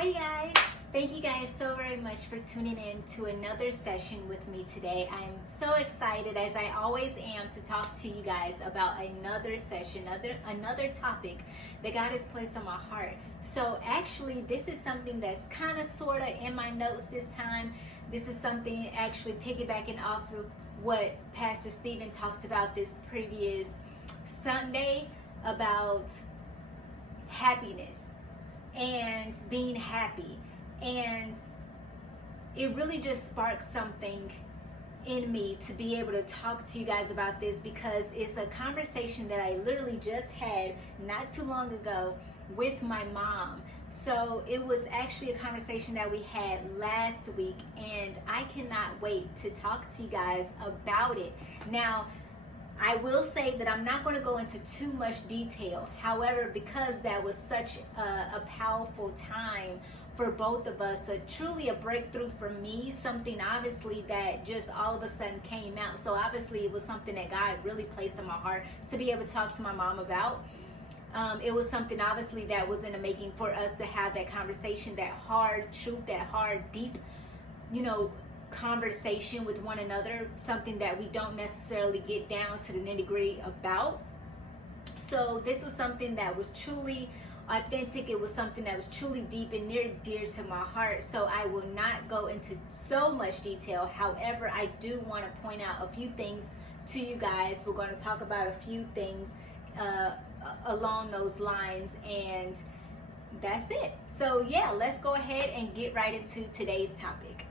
Hi guys! Thank you guys so very much for tuning in to another session with me today. I am so excited, as I always am, to talk to you guys about another session, another topic that God has placed on my heart. So actually, this is something that's kind of sort of in my notes this time. This is something actually piggybacking off of what Pastor Stephen talked about this previous Sunday about happiness and being happy. And it really just sparked something in me to be able to talk to you guys about this, because it's a conversation that I literally just had not too long ago with my mom. So it was actually a conversation that we had last week, and I cannot wait to talk to you guys about it. Now, I will say that I'm not going to go into too much detail. However, because that was such a powerful time for both of us, truly a breakthrough for me, something obviously that just all of a sudden came out. So obviously it was something that God really placed in my heart to be able to talk to my mom about. It was something obviously that was in the making for us to have that conversation, that hard truth, that hard, deep, conversation with one another, something that we don't necessarily get down to the nitty-gritty about. So this was something that was truly authentic. It was something that was truly deep and near dear to my heart. So I will not go into so much detail. However, I do want to point out a few things to you guys. We're going to talk about a few things along those lines, and that's it. So yeah, let's go ahead and get right into today's topic.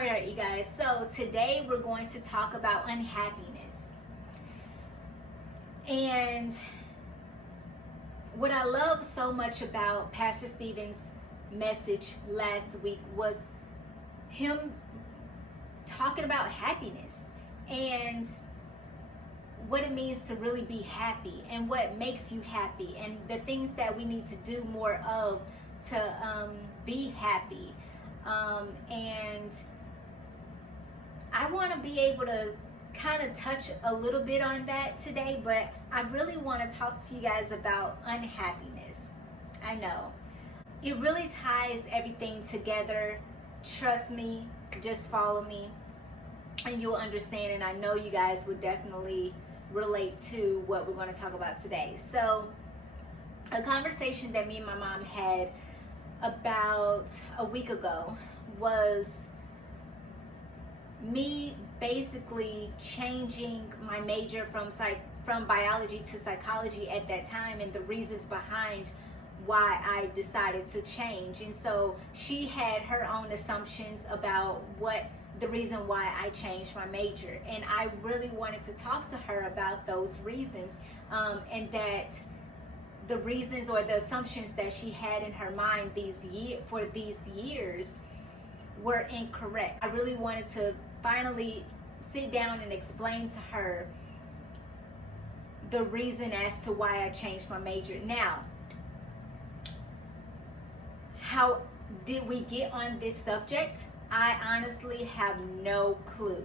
Alright, you guys, so today we're going to talk about unhappiness. And what I love so much about Pastor Stephen's message last week was him talking about happiness and what it means to really be happy and what makes you happy and the things that we need to do more of to be happy. And I want to be able to kind of touch a little bit on that today, but I really want to talk to you guys about unhappiness. I know it really ties everything together. Trust me, just follow me and you'll understand, and I know you guys would definitely relate to what we're going to talk about today. So a conversation that me and my mom had about a week ago was me basically changing my major from biology to psychology at that time, and the reasons behind why I decided to change. And so she had her own assumptions about what the reason why I changed my major, and I really wanted to talk to her about those reasons, and that the reasons or the assumptions that she had in her mind for these years were incorrect. I really wanted to finally sit down and explain to her the reason as to why I changed my major. Now, how did we get on this subject? I honestly have no clue.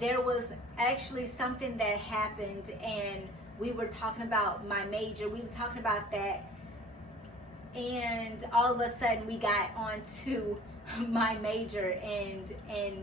There was actually something that happened, and we were talking about my major. We were talking about that, and all of a sudden we got onto my major and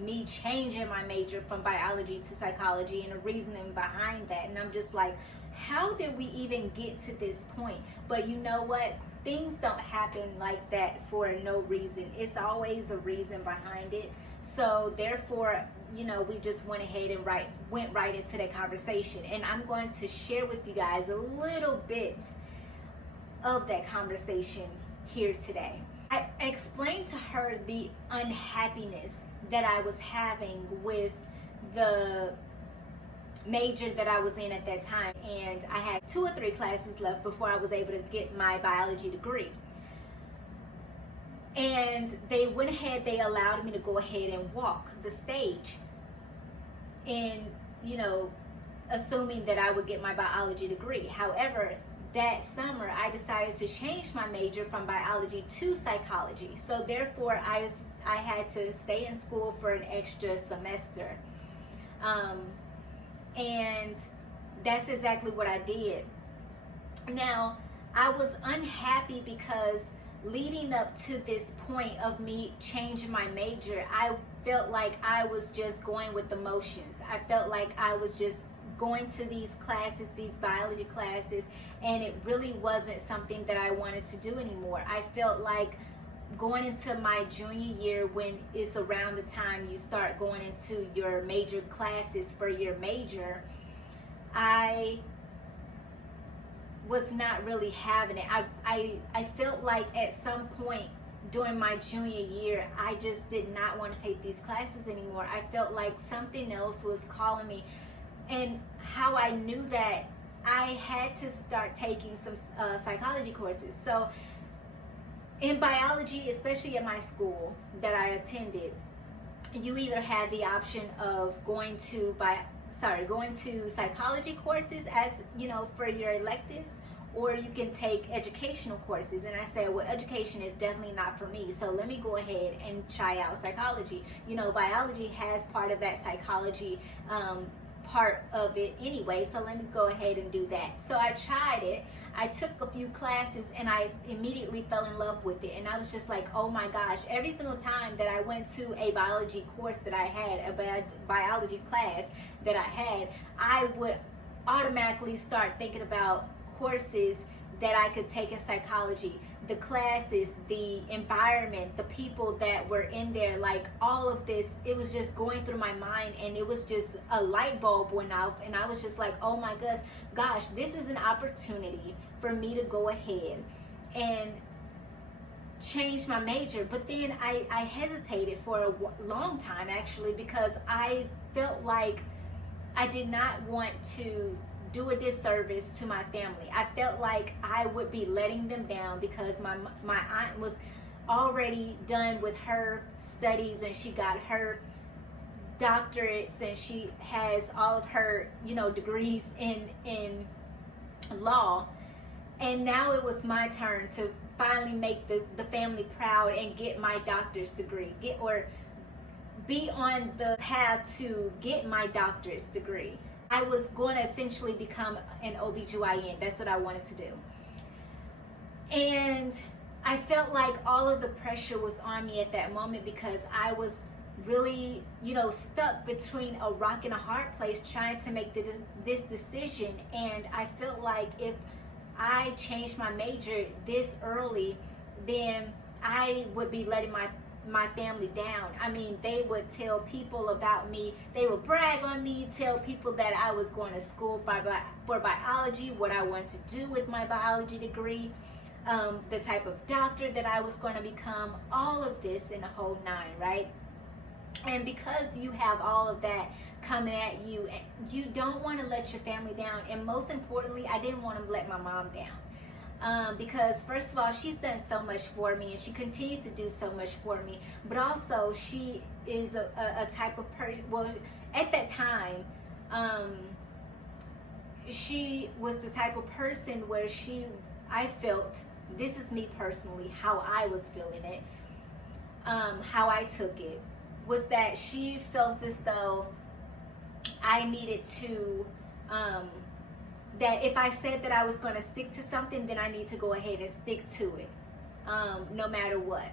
me changing my major from biology to psychology and the reasoning behind that. And I'm just like, how did we even get to this point? But you know what? Things don't happen like that for no reason. It's always a reason behind it. So therefore, we just went ahead and went right into that conversation. And I'm going to share with you guys a little bit of that conversation here today. I explained to her the unhappiness that I was having with the major that I was in at that time, and I had 2 or 3 classes left before I was able to get my biology degree. And they went ahead, they allowed me to go ahead and walk the stage, and assuming that I would get my biology degree. However, that summer I decided to change my major from biology to psychology. So therefore I had to stay in school for an extra semester. And that's exactly what I did. Now, I was unhappy because leading up to this point of me changing my major, I felt like I was just going with the motions. I felt like I was just going to these classes, these biology classes, and it really wasn't something that I wanted to do anymore. I felt like going into my junior year, when it's around the time you start going into your major classes for your major, I was not really having it. I felt like at some point during my junior year, I just did not want to take these classes anymore. I felt like something else was calling me. And how I knew that, I had to start taking some psychology courses. So in biology, especially at my school that I attended, you either had the option of going to psychology courses, as you know, for your electives, or you can take educational courses. And I said, well, education is definitely not for me, so let me go ahead and try out psychology. You know, biology has part of that psychology part of it anyway, so let me go ahead and do that. So I tried it. I took a few classes and I immediately fell in love with it, and I was just like, oh my gosh. Every single time that I went to a biology course that I had, a biology class that I had, I would automatically start thinking about courses that I could take in psychology, the classes, the environment, the people that were in there, like all of this. It was just going through my mind, and it was just a light bulb went off, and I was just like, oh my gosh, this is an opportunity for me to go ahead and change my major. But then I hesitated for a long time, actually, because I felt like I did not want to do a disservice to my family. I felt like I would be letting them down, because my aunt was already done with her studies, and she got her doctorates, and she has all of her, you know, degrees in law. And now it was my turn to finally make the family proud and get my doctor's degree, be on the path to get my doctor's degree. I was going to essentially become an OBGYN. That's what I wanted to do. And I felt like all of the pressure was on me at that moment, because I was really, you know, stuck between a rock and a hard place trying to make this decision. And I felt like if I changed my major this early, then I would be letting my family down. I mean, they would tell people about me. They would brag on me, tell people that I was going to school for biology, what I wanted to do with my biology degree, the type of doctor that I was going to become, all of this in a whole nine, right? And because you have all of that coming at you, you don't want to let your family down. And most importantly, I didn't want to let my mom down. Because first of all, she's done so much for me, and she continues to do so much for me. But also, she is a type of person, well, at that time, she was the type of person where I felt, this is me personally, how I was feeling it, how I took it, was that she felt as though I needed to, that if I said that I was going to stick to something, then I need to go ahead and stick to it, no matter what.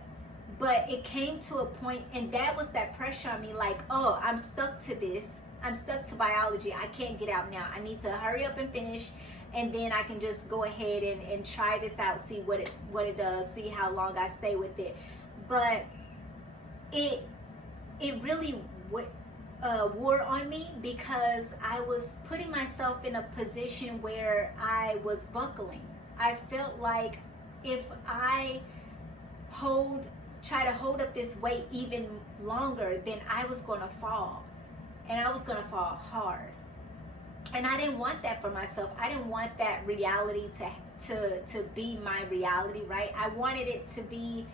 But it came to a point, and that was that pressure on me, like, oh, I'm stuck to this. I'm stuck to biology. I can't get out now. I need to hurry up and finish, and then I can just go ahead and try this out, see what it does, see how long I stay with it. But it really wore on me, because I was putting myself in a position where I was buckling. I felt like if I try to hold up this weight even longer, then I was going to fall, and I was going to fall hard. And I didn't want that for myself. I didn't want that reality to be my reality, right? I wanted it to be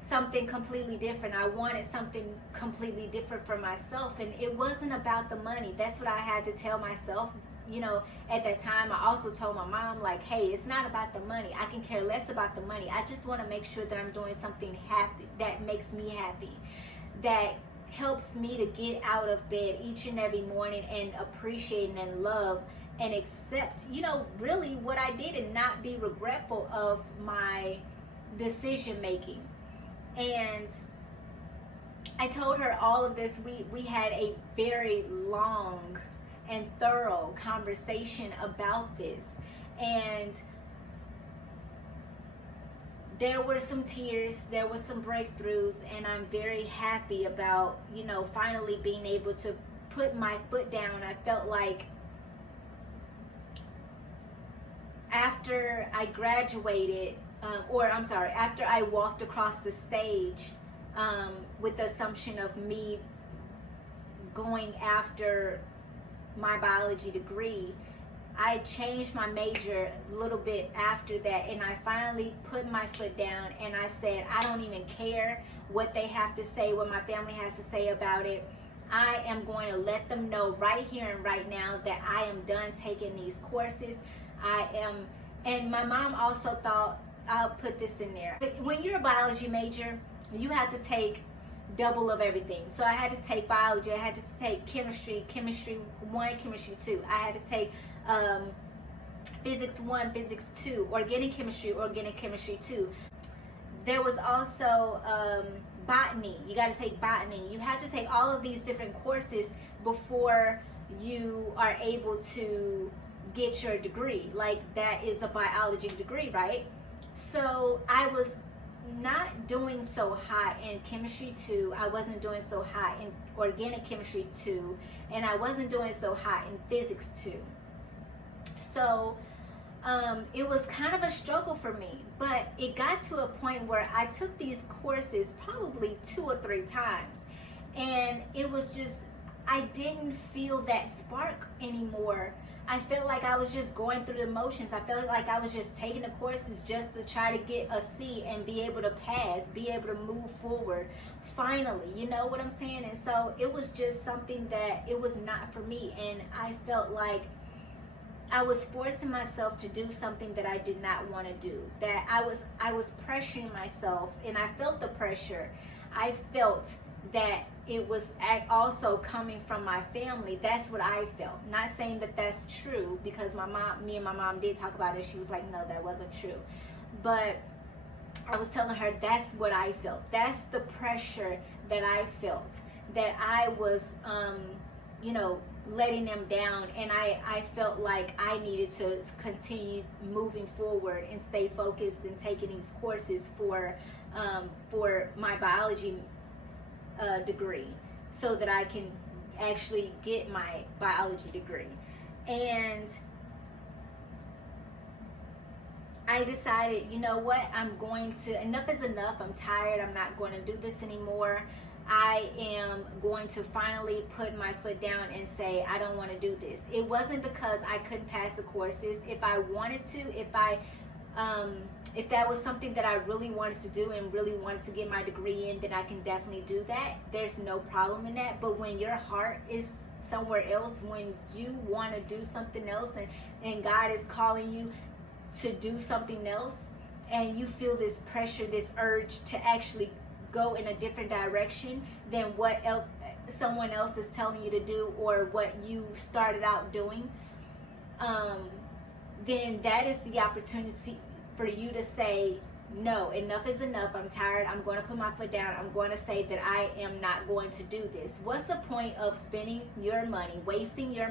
something completely different. I wanted something completely different for myself, and it wasn't about the money. That's what I had to tell myself you know, at that time, I also told my mom, like, hey, it's not about the money. I can care less about the money. I just want to make sure that I'm doing something happy, that makes me happy, that helps me to get out of bed each and every morning and appreciate and love and accept, you know, really what I did, and not be regretful of my decision making. And I told her all of this. We had a very long and thorough conversation about this, and there were some tears, there were some breakthroughs, and I'm very happy about, you know, finally being able to put my foot down. I felt like after I graduated, after I walked across the stage with the assumption of me going after my biology degree, I changed my major a little bit after that, and I finally put my foot down and I said, I don't even care what they have to say, what my family has to say about it. I am going to let them know right here and right now that I am done taking these courses. And my mom also thought, I'll put this in there. When you're a biology major, you have to take double of everything. So I had to take biology, I had to take chemistry 1, chemistry 2. I had to take physics 1, physics 2, organic chemistry 2. There was also botany. You got to take botany. You have to take all of these different courses before you are able to get your degree. Like, that is a biology degree, right? So I was not doing so hot in chemistry 2. I wasn't doing so hot in organic chemistry 2, and I wasn't doing so hot in physics 2. So it was kind of a struggle for me, but it got to a point where I took these courses probably 2 or 3 times, and it was just, I didn't feel that spark anymore. I felt like I was just going through the motions. I felt like I was just taking the courses just to try to get a C and be able to pass, be able to move forward finally, you know what I'm saying? And so it was just something that it was not for me, and I felt like I was forcing myself to do something that I did not want to do. That I was pressuring myself, and I felt the pressure. I felt that it was also coming from my family. That's what I felt. Not saying that that's true, because me and my mom did talk about it. She was like, no, that wasn't true. But I was telling her that's what I felt. That's the pressure that I felt. That I was, letting them down, and I felt like I needed to continue moving forward and stay focused and taking these courses for my biology degree, so that I can actually get my biology degree. And I decided, you know what, enough is enough. I'm tired. I'm not going to do this anymore. I am going to finally put my foot down and say, I don't want to do this. It wasn't because I couldn't pass the courses. If I wanted to, if that was something that I really wanted to do and really wanted to get my degree in, then I can definitely do that. There's no problem in that. But when your heart is somewhere else, when you want to do something else, and God is calling you to do something else, and you feel this pressure, this urge to actually go in a different direction than what someone else is telling you to do, or what you started out doing, then that is the opportunity for you to say, no, enough is enough. I'm tired. I'm going to put my foot down. I'm going to say that I am not going to do this. What's the point of spending your money, wasting your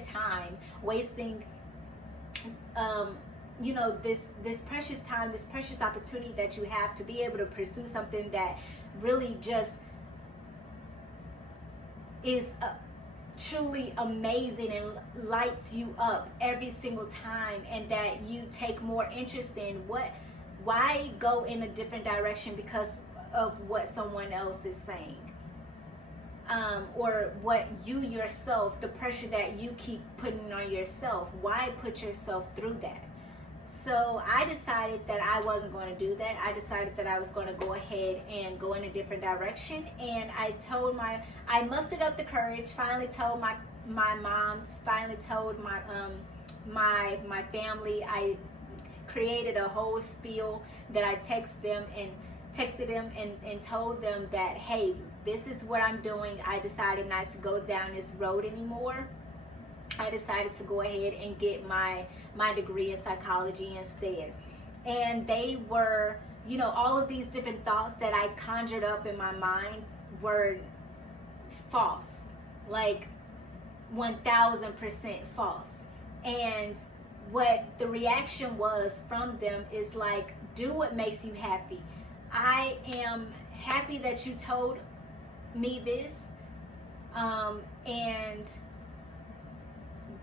time, wasting this precious time, this precious opportunity that you have to be able to pursue something that really just is truly amazing and lights you up every single time, and that you take more interest in? Why go in a different direction because of what someone else is saying? Or what you yourself, the pressure that you keep putting on yourself. Why put yourself through that? So I decided that I wasn't going to do that. I decided that I was going to go ahead and go in a different direction. And I mustered up the courage, finally told my mom finally told my family. I created a whole spiel that I texted them and told them that, hey, this is what I'm doing. I decided not to go down this road anymore. I decided to go ahead and get my degree in psychology instead. And they were, all of these different thoughts that I conjured up in my mind were false, like 1000% false. And what the reaction was from them is like, do what makes you happy. I am happy that you told me this, and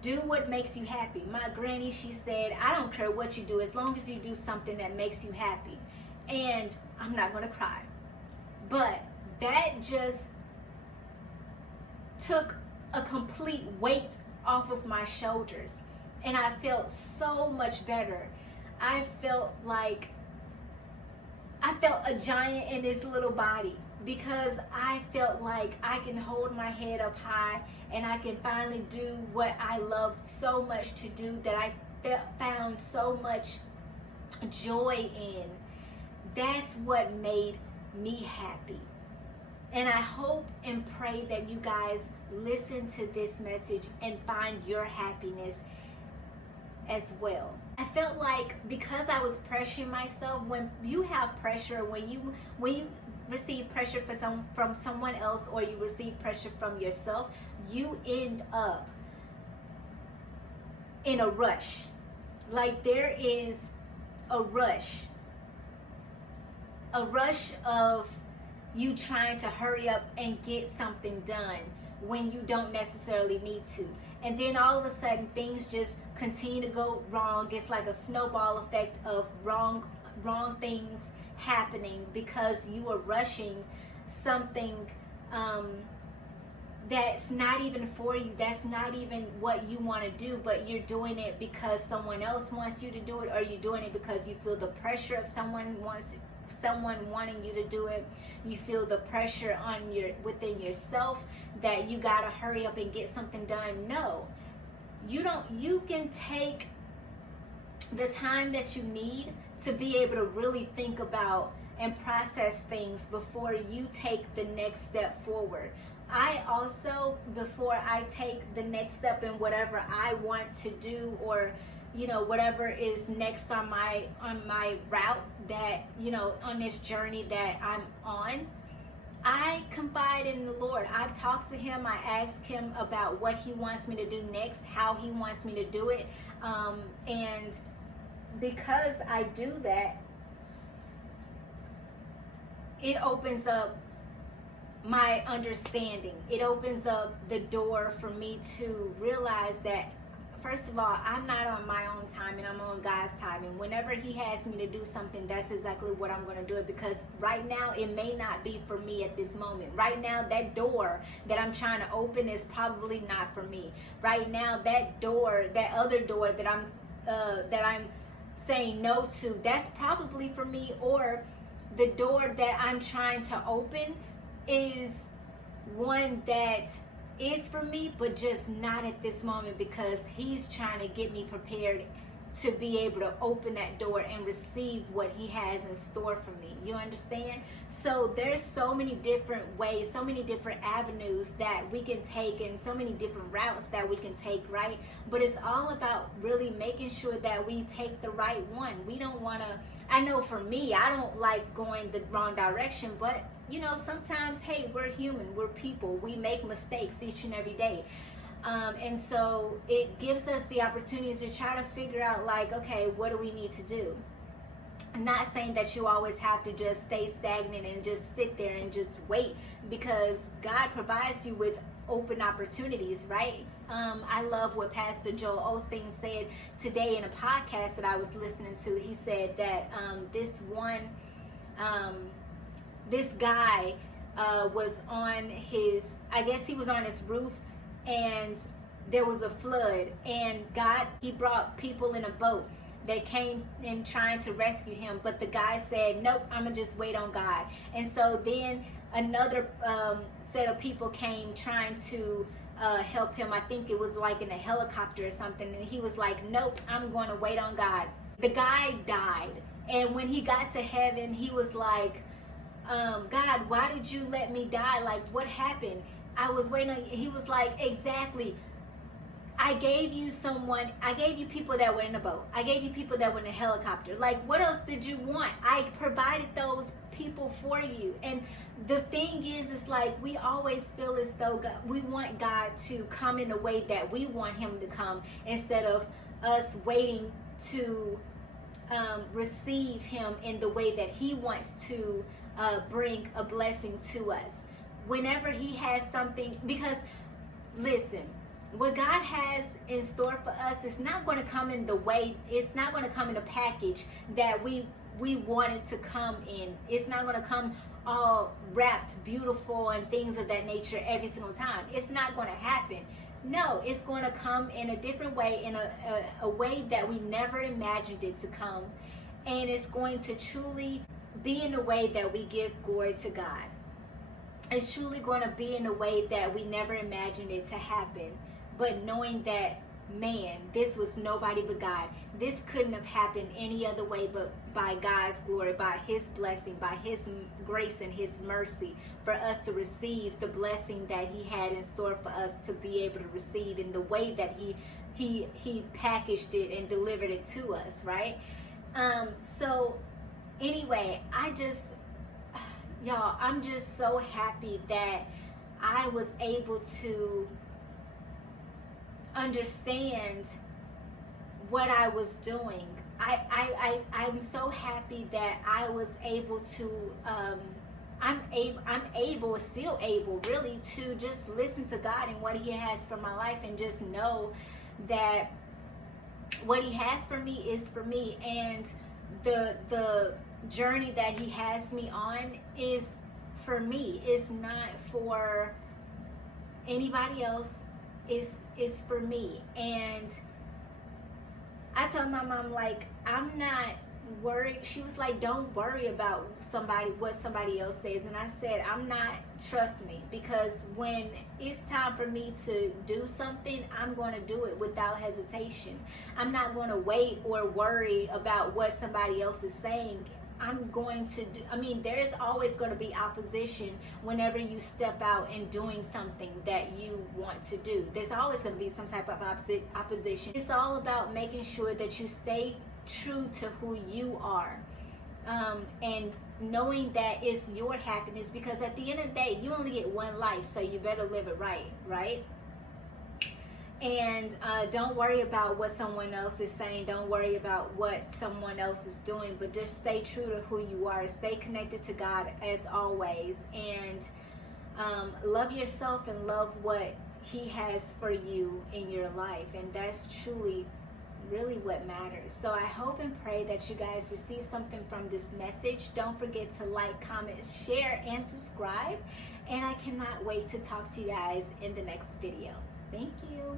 do what makes you happy. My granny, she said, I don't care what you do as long as you do something that makes you happy. And I'm not gonna cry, but that just took a complete weight off of my shoulders, and I felt so much better. I felt a giant in this little body, because I felt like I can hold my head up high and I can finally do what I loved so much to do, that I found so much joy in. That's what made me happy. And I hope and pray that you guys listen to this message and find your happiness as well. I felt like, because I was pressuring myself, when you have pressure, when you receive pressure from someone else, or you receive pressure from yourself, you end up in a rush. Like, there is a rush of you trying to hurry up and get something done when you don't necessarily need to. And then all of a sudden things just continue to go wrong. It's like a snowball effect of wrong things happening, because you are rushing something that's not even for you, that's not even what you want to do, but you're doing it because someone else wants you to do it, or you're doing it because you feel the pressure of someone wanting you to do it. You feel the pressure within yourself that you gotta hurry up and get something done. No, you don't. You can take the time that you need to be able to really think about and process things before you take the next step forward. I also, before I take the next step in whatever I want to do, or whatever is next on my route, that on this journey that I'm on, I confide in the Lord. I talk to him. I ask him about what he wants me to do next, how he wants me to do it, and because I do that, it opens up my understanding. It opens up the door for me to realize that, first of all, I'm not on my own time, and I'm on God's time. And whenever he has me to do something, that's exactly what I'm going to do it. Because right now, it may not be for me at this moment. Right now, that door that I'm trying to open is probably not for me. Right now, that other door that I'm saying no to, that's probably for me. Or the door that I'm trying to open is one that is for me, but just not at this moment, because he's trying to get me prepared to be able to open that door and receive what he has in store for me. You understand? So there's so many different ways, so many different avenues that we can take, and so many different routes that we can take, right? But it's all about really making sure that we take the right one. We don't want to, I know for me, I don't like going the wrong direction, but sometimes, hey, we're human, we're people, we make mistakes each and every day. And so it gives us the opportunity to try to figure out, like, okay, what do we need to do? I'm not saying that you always have to just stay stagnant and just sit there and just wait, because God provides you with open opportunities, right? I love what Pastor Joel Osteen said today in a podcast that I was listening to. He said that this guy was on his, I guess he was on his roof, and there was a flood, and he brought people in a boat. They came in trying to rescue him, but the guy said, nope, I'm gonna just wait on God. And so then another set of people came trying to help him. I think it was like in a helicopter or something. And he was like, nope, I'm going to wait on God. The guy died. And when he got to heaven, he was like, God, why did you let me die? Like, what happened? I was waiting on you. He was like, exactly. I gave you people that were in a boat. I gave you people that were in a helicopter. Like, what else did you want? I provided those people for you. And the thing is like, we always feel as though we want God to come in the way that we want him to come, instead of us waiting to receive him in the way that he wants to bring a blessing to us. Whenever he has something, because listen, what God has in store for us is not going to come in the way, it's not going to come in a package that we want it to come in. It's not going to come all wrapped beautiful and things of that nature every single time. It's not going to happen. No, it's going to come in a different way, in a way that we never imagined it to come. And it's going to truly be in a way that we give glory to God. It's truly going to be in a way that we never imagined it to happen. But knowing that, man, this was nobody but God. This couldn't have happened any other way but by God's glory, by his blessing, by his grace and his mercy, for us to receive the blessing that he had in store for us to be able to receive in the way that he packaged it and delivered it to us, right? So anyway, y'all, I'm just so happy that I was able to understand what I was doing. I'm so happy that I was able to I'm still able really to just listen to God and what he has for my life, and just know that what he has for me is for me, and the journey that he has me on is for me. It's not for anybody else. It's for me. And I told my mom, like, I'm not worried. She was like, don't worry about what somebody else says. And I said, I'm not. Trust me, because when it's time for me to do something, I'm going to do it without hesitation. I'm not going to wait or worry about what somebody else is saying. I'm going to do, there's always going to be opposition whenever you step out and doing something that you want to do. There's always going to be some type of opposition. It's all about making sure that you stay true to who you are, and knowing that it's your happiness, because at the end of the day, you only get one life, so you better live it right? And don't worry about what someone else is saying. Don't worry about what someone else is doing, but just stay true to who you are. Stay connected to God as always, and love yourself and love what he has for you in your life. And that's truly really what matters. So I hope and pray that you guys receive something from this message. Don't forget to like, comment, share, and subscribe. And I cannot wait to talk to you guys in the next video. Thank you.